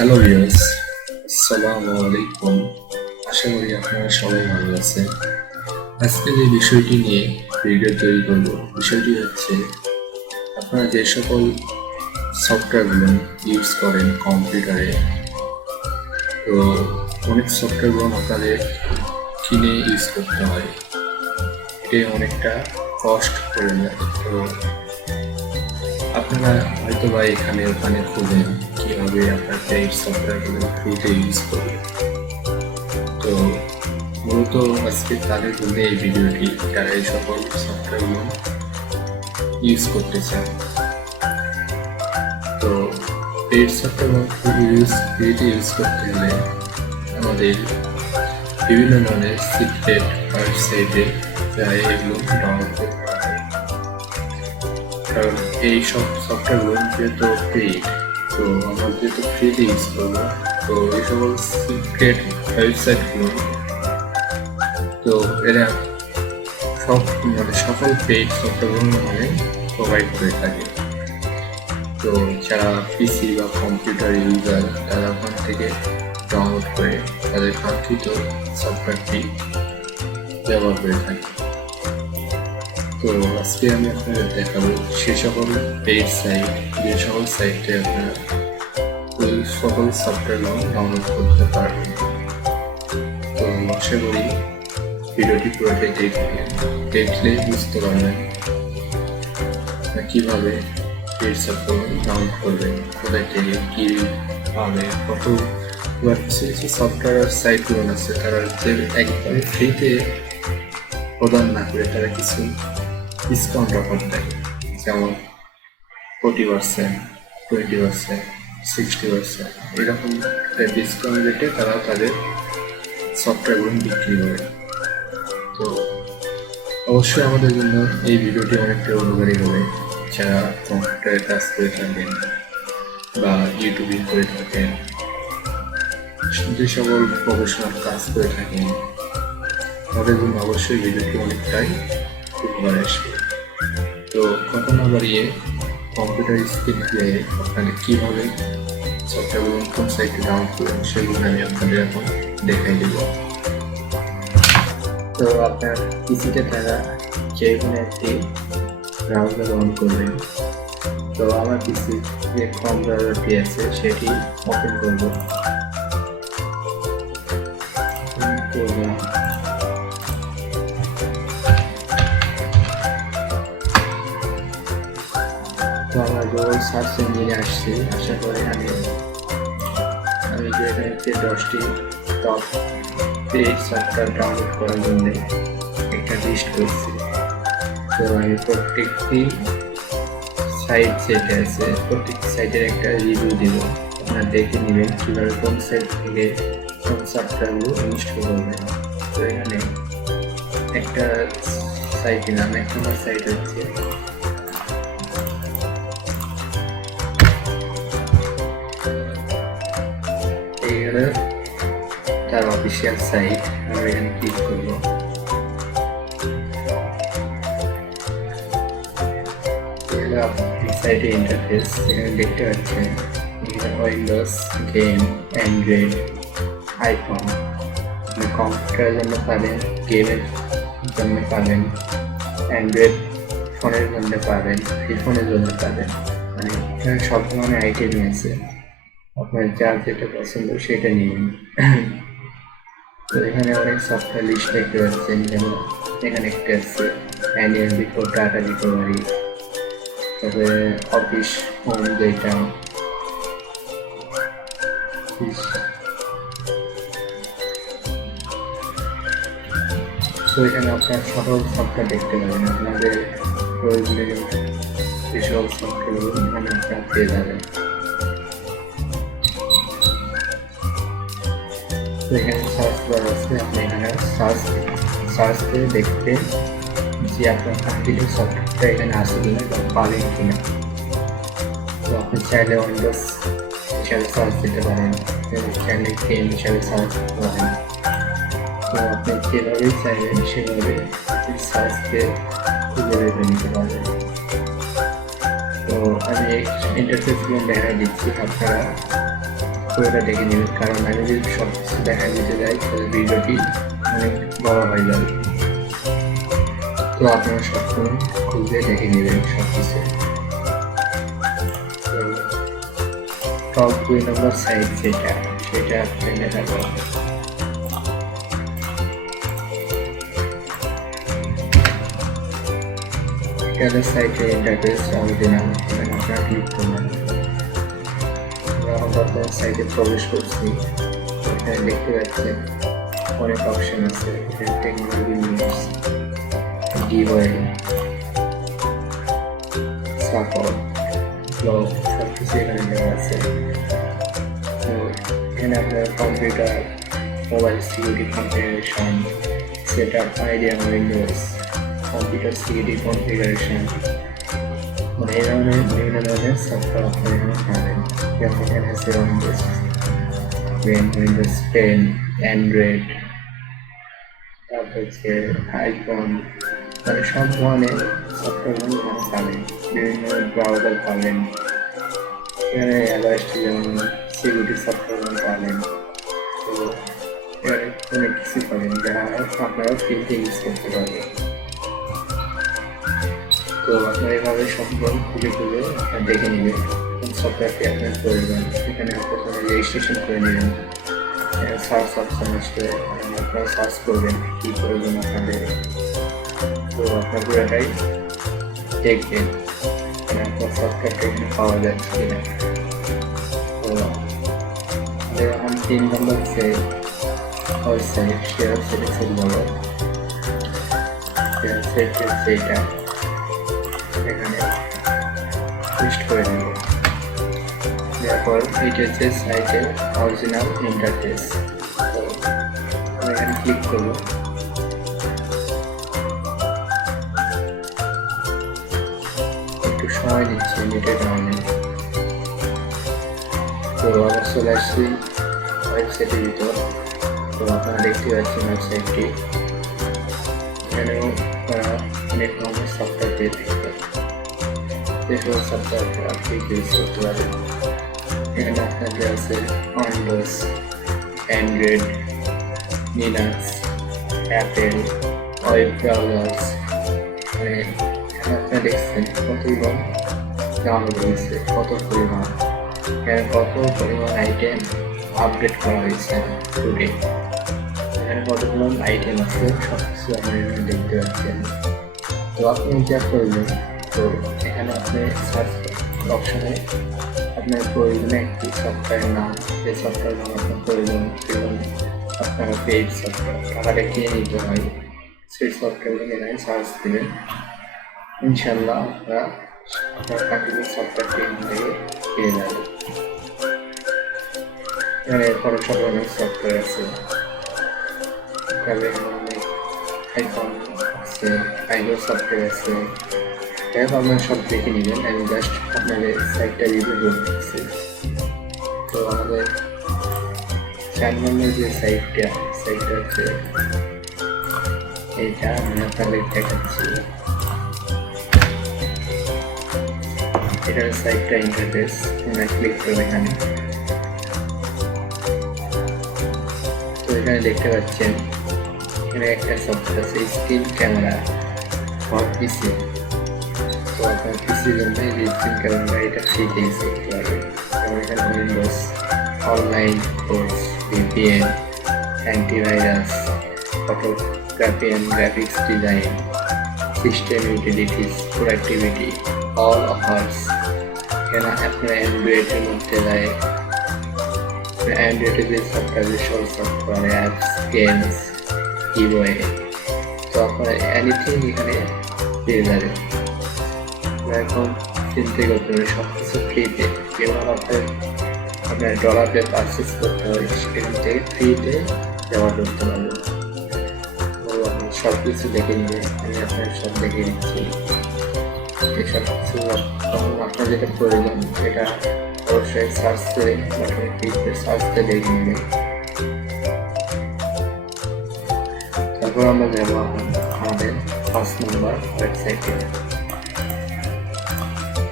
Hello viewers, আসসালামু আলাইকুম। আশা করি আপনারা সবাই ভালো আছেন। আজকে যে বিষয়টি নিয়ে ভিডিও তৈরি করব, বিষয়টি হচ্ছে আপনারা যে সকল সফটওয়্যারগুলো ইউজ করেন কম্পিউটারে, তো অনেক সফটওয়্যারগুলো আপনাদের কিনে ইউজ করতে হয়। এতে অনেকটা কস্ট পড়ে যায়। তো আপনারা হয়তো বা এখানে ওখানে খুঁজেন কীভাবে আপনার এই সফটওয়্যারগুলো ফ্রিতে ইউজ করবেন। তো মূলত আজকে তাদের জন্য এই ভিডিওটি, যারা এই সকল সফটওয়্যারগুলো ইউজ করতে চান। তো এই সফটওয়্যারগুলো ফ্রিতে ইউজ করতে হলে আমাদের বিভিন্ন ধরনের সিক্রেট ওয়েবসাইটে এগুলো ডাউনলোড করতে হবে। কারণ এই সব সফটওয়্যারগুলো যেহেতু ফ্রি, তো আমরা যেহেতু ফ্রিতে ইউজ করবো, তো এই সকল সিক্রেট ওয়েবসাইটগুলো তো এরা সকল পেইড সফটওয়্যারগুলো প্রোভাইড করে থাকে। তো যারা পিসি বা কম্পিউটার ইউজার, তারা ওখান থেকে ডাউনলোড করে তাদের কাঙ্ক্ষিত সফটওয়্যারটি ব্যবহার করে থাকে। তো আজকে আমি আপনাদের দেখাবো সে সকল পেইড সাইট, যে সকল সাইটে আপনারা ওই সকল সফটওয়্যারগুলো ডাউনলোড করতে পারবেন। তো আশা করি ভিডিওটি পুরোটাই দেখলে বুঝতে পারবেন কীভাবে পেইড সফটওয়্যার ডাউনলোড করবেন, কোথায় থেকে কী পাবে, কত কিছু কিছু সফটওয়্যার সাইটগুলো আছে তারা একবারে ফ্রিতে প্রদান না করে তারা কিছু ডিসকাউন্ট অফার দেয়, যেমন 40%, 20%, 60% এরকম ডিসকাউন্ট রেটে তারা তাদের সফটওয়্যারগুলো বিক্রি করে। তো অবশ্যই আমাদের জন্য এই ভিডিওটি অনেকটা উপকারী হবে, যারা কম্পিউটারে কাজ করে থাকেন বা ইউটিউবিং করে থাকেন, যে সকল প্রফেশনাল কাজ করে থাকেন, তাদের জন্য অবশ্যই ভিডিওটি অনেকটাই উপকার আসবে। তো কথা না বাড়িয়ে কম্পিউটার স্ক্রিনে গিয়ে আপনাদের কীভাবে সফটওয়্যারগুলো কোন সাইটে ডাউনলোড করবেন সেগুলো আমি আপনাদের এখন দেখাই দেব। তো আপনার পিসিতে থাকা যে কোনো একটি ব্রাউজার অন করবেন। তো আমার পিসি যে ক্রোম ব্রাউজারটি আছে সেটি ওপেন করব। তো আমরা গুগল সার্চ ইঞ্জিনে আসছি, আশা করি আমি যে এখানে 10টি টপ পেইড সফটওয়্যার ডাউনলোড করার জন্য একটা লিস্ট করছি। তো আমি প্রত্যেকটি সাইট যেটা আছে প্রত্যেকটি সাইটের একটা রিভিউ দেব, আপনারা দেখে নেবেন কীভাবে কোন সাইট থেকে কোন সফটওয়্যারগুলো ইনস্টল করবেন। তো এখানে একটা সাইটের নাম, এক নম্বর সাইট হচ্ছে তার অফিসিয়াল সাইট। আমরা এখানে ক্লিক করবো। সাইটের ইন্টারফেস এখানে দেখতে পাচ্ছেন, উইন্ডোজ, গেম, অ্যান্ড্রয়েড, আইফোন। কম্পিউটারের জন্য পাবেন, গেমের জন্য পাবেন, অ্যান্ড্রয়েড ফোনের জন্য পাবেন, ফোনের জন্য পাবেন। মানে এখানে সব ধরনের আইটেমই আছে, আপনার যার যেটা পছন্দ সেটা নিন। তো এখানে অনেক সফটওয়্যার লিস্ট দেখতে পাচ্ছেন, যেমন এখানে একটা আছে অ্যানুয়াল রিপোর্ট, ডাটা রিকভারি, তারপরে অফিস হোম যেটা, তো এখানে আপনার সকল সফটওয়্যার দেখতে পাবেন। আপনাদের প্রয়োজনীয় যেসব সফটওয়্যারগুলো এখানে আপনারা পেয়ে যাবেন। তো এখানে সার্চ বার আছে, আপনি এখানে সার্চ করে দেখবেন যে আপনার কাঙ্ক্ষিত সফটওয়্যারটা এখানে আছে কিনা বা পাবেন কিনা। তো আপনি চাইলে উইন্ডোজ হিসাবে সার্চ দিতে পারেন, চাইলে গেম হিসাবে সার্চ করতে পারেন। তো আপনি যেভাবেই চাইবেন সেভাবে সার্চ দিয়ে খুঁজে বের করে নিতে পারবেন। তো আমি ইন্টারফেসগুলো দেখা দিচ্ছি, আপনারা পুরোটা দেখে নেবেন, কারণ আমি যদি সব কিছু দেখা দিতে যাই তাহলে ভিডিওটি অনেক বড় হয়ে যাবে। তো আপনারা সবসময় খুঁজে দেখে নেবেন সব কিছু। তো টপ 2 নম্বর সাইট সেটা আপনি দেখাবো। এখানে সাইটের ইন্টারফেস অরিজিনাল, এখানে আপনারা ক্লিক করবেন। আমরা বর্তমান সাইটে প্রবেশ করছি। এখানে দেখতে পাচ্ছেন অনেক অপশন আছে, এখানে technology news, giveaway, support, blog সব কিছু এখানে দেওয়া আছে। তো এখানে আপনার computer, mobile security configuration, set up idea Windows, computer security configuration, মানে এই ধরনের বিভিন্ন ধরনের সফটওয়্যার আপনারা এখানে পাবেন। যেমন এখানে আছে উইন্ডোজ 10, অ্যান্ড্রয়েড, তারপর হচ্ছে আইফোন, মানে সব ধরনের সফটওয়্যারগুলো এখানে পাবেন। বিভিন্ন ব্রাউজার পাবেন, এখানে অ্যাডভাইসটি যেমন সিকিউরিটি সফটওয়্যার পাবেন। তো এখানে অনেক কিছু পাবেন যা আপনারা ফ্রিতে ইউজ করতে পারবেন। তো আপনারা এভাবে সবগুলো খুঁজে আপনারা দেখে নেবেন কোন সফটওয়্যারটি আপনার প্রয়োজন। এখানে প্রথমে রেজিস্ট্রেশন করে নেবেন, সার্চ অপশন আসলে আপনারা সার্চ করবেন কী প্রয়োজন আপনাদের। তো আপনার পুরোটাই দেখবেন মানে আপনার সফটওয়্যারটা এখানে পাওয়া যাচ্ছে কিনা। তো এখন 3 নম্বর হচ্ছে ওয়েবসাইট, SharewareOnSale বলো, সেইটা এখানে লিস্ট করে নেব। তারপর এইটা হচ্ছে সাইটের অরিজিনাল ইন্টারফেস। তো আমি এখানে ক্লিক করব। একটু সময় দিচ্ছি নেটের কারণে। তো আবার চলে আসছি ওয়েবসাইটের ভিতর। তো আপনারা দেখতে পাচ্ছেন ওয়েবসাইটটি, এখানেও অনেক ধরনের সফটওয়্যার পেয়ে থাকবে, যেসব সফটওয়্যার আপনি ইউজ করতে পারেন। এখানে আপনাদের আছে Windows, Android, Linux, Apple, web browsers, মানে এখানে আপনারা দেখছেন কতগুলো ডাউনলোড হয়েছে, কত পরিমাণ, এখানে কত পরিমাণ আইটেম আপডেট করা হয়েছে টুডে। এখানে কতগুলো আইটেম আছে সব কিছু আপনি এখানে দেখতে পাচ্ছেন। তো আপনি যা করবেন, তো এখানে আপনি সার্চ অপশনে আপনার প্রয়োজনে একটি সফটওয়্যার নাম, যে সফটওয়্যার নাম আপনার প্রয়োজন এবং আপনার পেইড সফটওয়্যার টাকাটা কিনে নিতে হয়, সেই সফটওয়্যারগুলো এখানে সার্চ দেবেন। ইনশাল্লাহ আপনার প্রাকৃতিক সফটওয়্যারটি এখান থেকে পেয়ে যাবেন। এখানে ফটোশপ অনেক সফটওয়্যার আছে, তারপরে এখানে অনেক আইফোন আছে, আইফোন সফটওয়্যার আছে। আপনারা সব দেখে নেবেন, আমি জাস্ট আপনাদের সাইটটা রিভিউ করতেছি। তো আমাদের 4 নম্বর যে সাইটটা হচ্ছে এইটা, আমি আপনাদের দেখাচ্ছি। এটার সাইটটা ইন্টারফেস, আমরা ক্লিক করবো এখানে। তো এখানে দেখতে পাচ্ছেন এখানে একটা সফটওয়্যার আছে স্ক্রিন ক্যামেরা ফর পিসি। তো আপনার পিসির জন্য এই স্ক্রিন ক্যামেরা এটা ফ্রিতে ইউজ করতে পারবেন। যেমন এখানে Windows, online course, VPN, antivirus, photography and graphics design, system utilities, productivity, all offers. এখানে আপনার অ্যান্ড্রয়েডের মধ্যে দেয়, অ্যান্ড্রয়েডে যে সফটওয়্যার সব সফটওয়্যার, অ্যাপস, গেমস, গিভওয়ে, তো আপনারা এনিথিং এখানে পেয়ে যাবেন। এখন চিন্তা করতে হবে সব কিছু ফ্রিতে, যেভাবে আপনার ডলারে পারচেস করতে হয় সেখান থেকে ফ্রিতে ব্যবহার করতে পারবেন। তো আপনি সব কিছু দেখে নেবেন, আমি আপনার সব দেখে দিচ্ছি। এসব কিছু আপনার যেটা প্রয়োজন সেটা অবশ্যই সার্চ করে সার্চতে দেখে নেবেন। তারপর আমরা যাবো আমাদের 5 নম্বর ওয়েবসাইটে।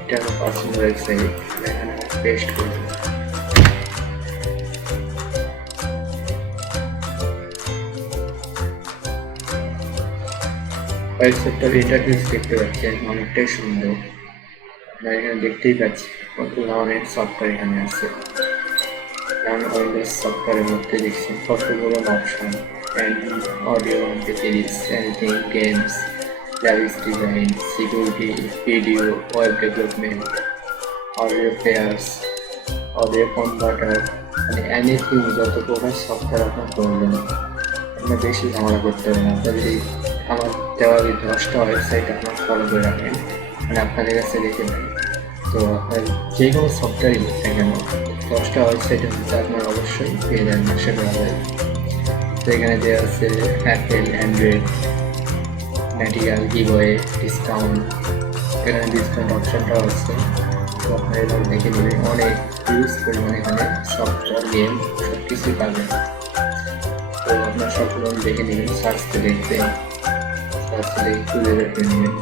এটা হলো 5 নম্বর ওয়েবসাইট, এখানে পেস্ট করব। ওয়েবসাইটটার ইন্টারফেস দেখতে পাচ্ছেন অনেকটাই সুন্দর। আপনারা এখানে দেখতেই পাচ্ছি কত ধরনের সফটওয়্যার এখানে আছে। আমি উইন্ডোজ সফটওয়্যারের মধ্যে দেখছি কতগুলো option, audio, antivirus, anything, games, graphics design, security, video, web development, audio players, audio converter, মানে এনিথিং যত প্রকার সফটওয়্যার আপনার প্রয়োজন। আপনার বেশি ঝামেলা করতে হবে না। আপনার যদি আমার দেওয়া ওই 10টা ওয়েবসাইট আপনার ফলো করে রাখেন, মানে আপনাদের কাছে রেখে দেন, তো আপনার যে কোনো সফটওয়্যারই লিখতে কেন 10টা ওয়েবসাইটের মধ্যে আপনার অবশ্যই পেয়ে যাবেন আশা করা যায়। তো এখানে দেওয়া আছে Apple, Android, material, giveaway, discount, এখানে ডিসকাউন্ট অপশনটাও আছে। তো আপনারা এভাবে দেখে নেবেন, অনেক ইউজ পরিমাণে এখানে সফটওয়্যার, গেম সব কিছুই পাবেন। তো আপনার সবগুলো দেখে নেবেন, সার্চ করে দেখবেন, সার্চ করে খুঁজে বের করে নেবেন।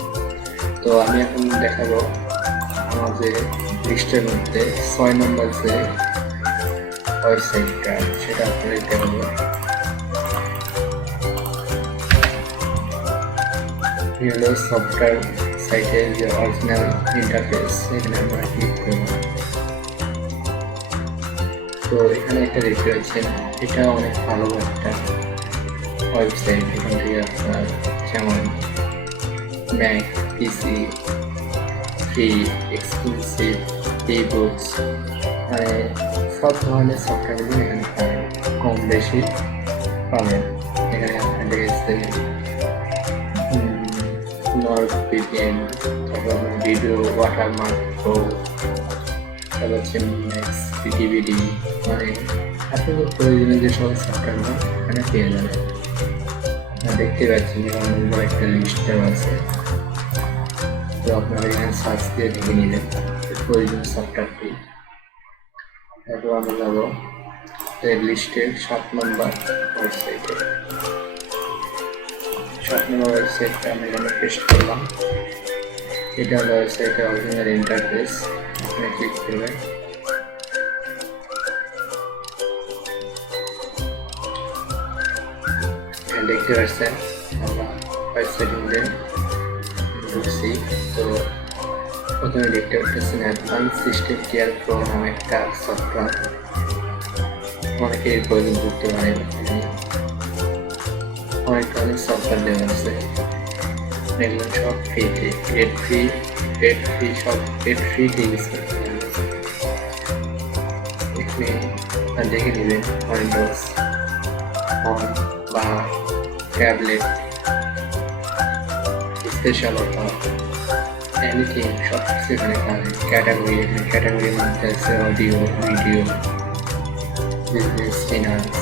তো আমি এখন দেখাবো আমাদের লিস্টের মধ্যে 6 নম্বর যে ওয়েবসাইটটা সেটা আপনাদের দেখাবো। হলো সফটওয়্যার সাইটের যে অরিজিনাল ইন্টারফেস, এখানে আমরা ক্লিক করব। তো এখানে একটা দেখতে পাচ্ছেন, এটা অনেক ভালো একটা ওয়েবসাইট। এখান থেকে আপনার যেমন ম্যাক, পিসি, ফ্রি, এক্সক্লুসিভ, ই-বুকস, মানে সব ধরনের সফটওয়্যারগুলো এখানে পাবেন, কম বেশি পাবেন। এখানে আপনাদের NordVPN, তারপর আপনার ভিডিও ওয়াটারমার্ক প্রো, তারপর হচ্ছে ম্যাক্স, ডিভিডি, মানে আপনাদের প্রয়োজনীয় যে সব সফটওয়্যারগুলো এখানে পেয়ে যাবেন। আপনারা দেখতে পাচ্ছেন অনেক বড় একটা লিস্ট দেওয়া আছে। তো আপনারা এখানে সার্চ দিয়ে দেখে নিলেন প্রয়োজনীয় সফটওয়্যারটি। তারপর আমরা যাবো এই লিস্টের 7 নম্বর ওয়েবসাইটে। 7 নম্বর ওয়েবসাইটটা আমি এখানে পেস্ট করলাম। এটা হলো ওয়েবসাইটের অরিজিনাল ইন্টারফেস। এখানে ক্লিক করবেন। এখানে দেখতে পাচ্ছেন আমরা ওয়েবসাইটের মধ্যে ঢুকছি। তো প্রথমে দেখতে পাচ্ছেন অ্যাডভান্স সিস্টেম কেয়ার প্রো নামে একটা সফটওয়্যার, অনেকের প্রয়োজন করতে পারে। অনেক ধরনের সফটওয়্যার দেওয়া আছে, এগুলো সব ফ্রিতে, সব ফ্রিতে ইউজ করতে পারবেন। এখানে দেখে নেবেন উইন্ডোজ ফোন বা ট্যাবলেট, স্পেশাল অফার, এনিথিং সব কিছু এখানে পাবেন। ক্যাটাগরি, এখানে ক্যাটাগরির মধ্যে আছে audio, video, business, finance,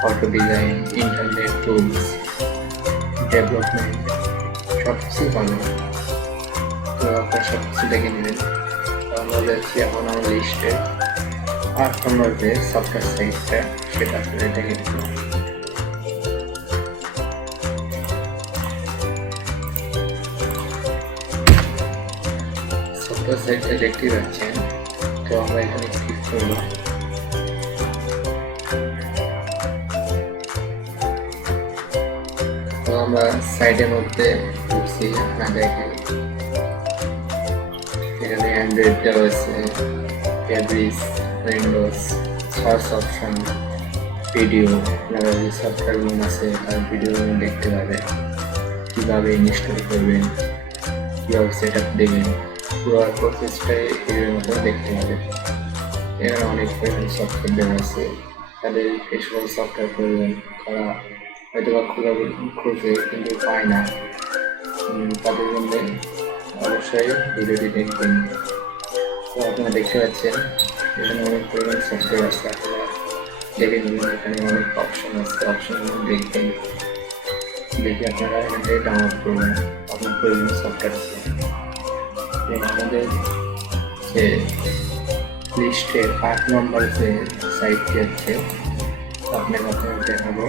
photo design, internet tools, development, সব কিছুই পাবেন। তো আপনারা সব কিছু দেখে নেবেন। আমরা যাচ্ছি এখন আমার লিস্টে 8 নম্বর যে সফটওয়্যার সাইটটা, সেটা আপনারা দেখে নেবেন। সফটওয়্যার সাইটটা দেখতে পাচ্ছেন। তো আমরা এখানে ক্লিক করব। তো আমরা সাইটের মধ্যে ঢুকছি। আপনারা দেখেন এখানে অ্যান্ড্রয়েড দেওয়া আছে, fabrics, Windows, search option, video, আপনারা যে সফটওয়্যারগুলো আছে তার ভিডিওগুলো দেখতে পাবেন, কীভাবে ইনস্টল করবেন, কীভাবে সেট আপ দেবেন, পুরো প্রসেসটাই ভিডিওর মতো দেখতে পাবেন। এখানে অনেক পরিমাণ সফটওয়্যার দেওয়া আছে। তাদের এই সকল সফটওয়্যার প্রয়োজন, তারা হয়তো বা খুঁজে কিন্তু পায় না, তাদের জন্য অবশ্যই ভিডিওটি দেখবেন। তো আপনারা দেখতে পাচ্ছেন এখানে অনেক পরিমাণ সফটওয়্যার আছে, আপনারা দেখে নেবেন। এখানে অনেক অপশন আছে, অপশনগুলো দেখবেন, দেখে আপনারা এখান থেকে ডাউনলোড করবেন আপনার প্রয়োজনীয় সফটওয়্যারটি। আমাদের যে লিস্টের 8 নম্বর যে সাইটটি আছে আপনার মাধ্যমে দেখাবো।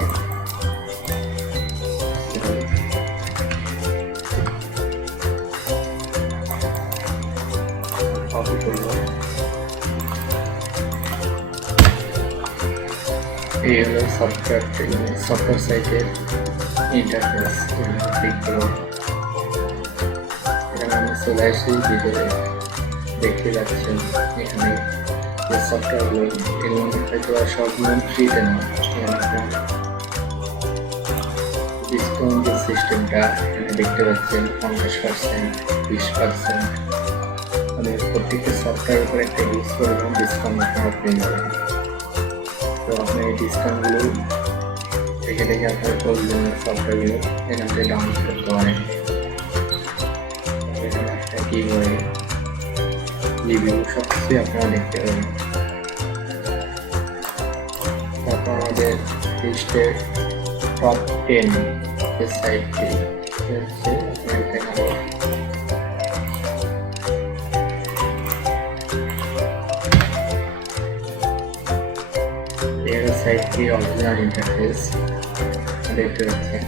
কপি করব। এই হলো সফটওয়্যার সাইটের ইন্টারফেস। ক্লিক করব। চলে আসি ভিতরে। দেখতে পাচ্ছেন এখানে যে সফটওয়্যারগুলো, এগুলো হয়তো সবগুলো ফ্রিতে না, এখানে আপনার ডিসকাউন্ট যে সিস্টেমটা এখানে দেখতে পাচ্ছেন 50%, 20%, মানে প্রত্যেকটা সফটওয়্যার উপর একটা ইউজ করবেন ডিসকাউন্ট আপনারা পেয়ে যাবেন। তো আপনি এই ডিসকাউন্টগুলো দেখে দেখে আপনার প্রয়োজনীয় সফটওয়্যারগুলো এখান থেকে ডাউনলোড করতে পারেন। এখানে একটা কিভাবে রিভিউ সব কিছুই আপনারা দেখতে পাবেন। তারপর আমাদের লিস্টের টপ 10 যে সাইটটি হচ্ছে আপনার দেখাবো। এর সাইটটি অরিজিনাল ইন্টারফেস দেখতে পাচ্ছেন।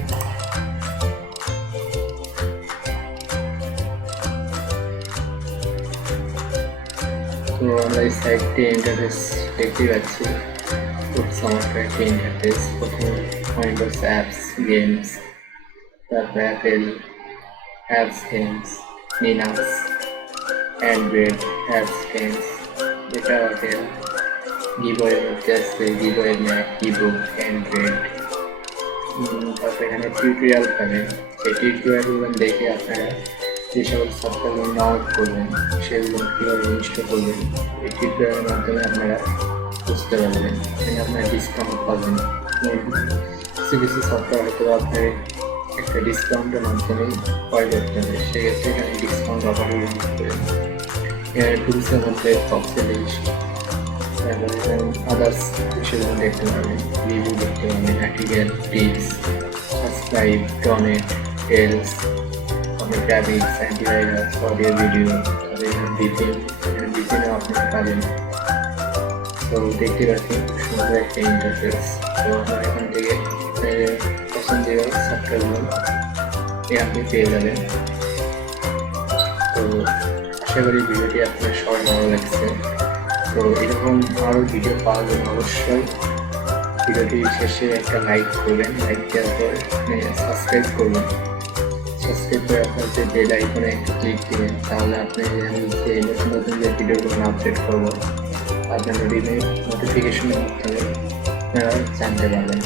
তো আমরা এই সাইটটি ইন্টারফেস দেখতে পাচ্ছি, খুব চমৎকার একটি ইন্টারফেস। প্রথমে উইন্ডোজ অ্যাপস, গেমস, তারপর Apple apps, games, Linux, Android apps, games, এটা হোটেল, গিবয়ের মধ্যে আছে গিবয়ের ম্যাক, ইবুক, অ্যান্ড্রয়েড। তারপর এখানে টিউটোরিয়াল পাবেন, সেই টিউটোরিয়ালগুলো দেখে আপনারা যে সকল সফটওয়্যারগুলো ডাউনলোড করবেন সেগুলো কীভাবে ইনস্টল করবেন এই টিউটোরিয়ালের মাধ্যমে আপনারা বুঝতে পারবেন। এখানে আপনারা ডিসকাউন্ট পাবেন। কিছু কিছু সফটওয়্যার হয়তো আপনার একটা ডিসকাউন্টের মাধ্যমে ক্রয় করতে হবে, সেক্ষেত্রে এখানে ডিসকাউন্ট অফার ইউজ করবেন। এর টুলসের মধ্যে টপসে লিস্ট, তারপরে আদার্স সেগুলো দেখতে পাবেন, রিভিউ দেখতে পাবেন, আর্টিকেল, টিপস, সাবস্ক্রাইব, ডোনেট, টেলস, গ্রাফিক্স, অ্যান্টিভাইরাস, অডিও, ভিডিও, বিপিএনও আপনারা পাবেন। তো দেখতে পাচ্ছেন খুব সুন্দর একটা ইন্টারফেস। তো আপনারা এখান থেকে পছন্দের সফটওয়্যারগুলো আপনি পেয়ে যাবেন। তো আশা করি ভিডিওটি আপনার সবাই ভালো লাগছে। তো এরকম আরও ভিডিও পাওয়ার জন্য অবশ্যই ভিডিওটি শেষে একটা লাইক করবেন, লাইক দেওয়ার পর সাবস্ক্রাইব করবেন। সাবস্ক্রাইব করে আপনার যে বেল আইকনে একটু ক্লিক দিবেন, তাহলে আপনি আমি যে নতুন নতুন যে ভিডিওগুলো আপডেট করবো আপনার নোটিফিকেশনের মাধ্যমে আপনারা জানতে পারবেন।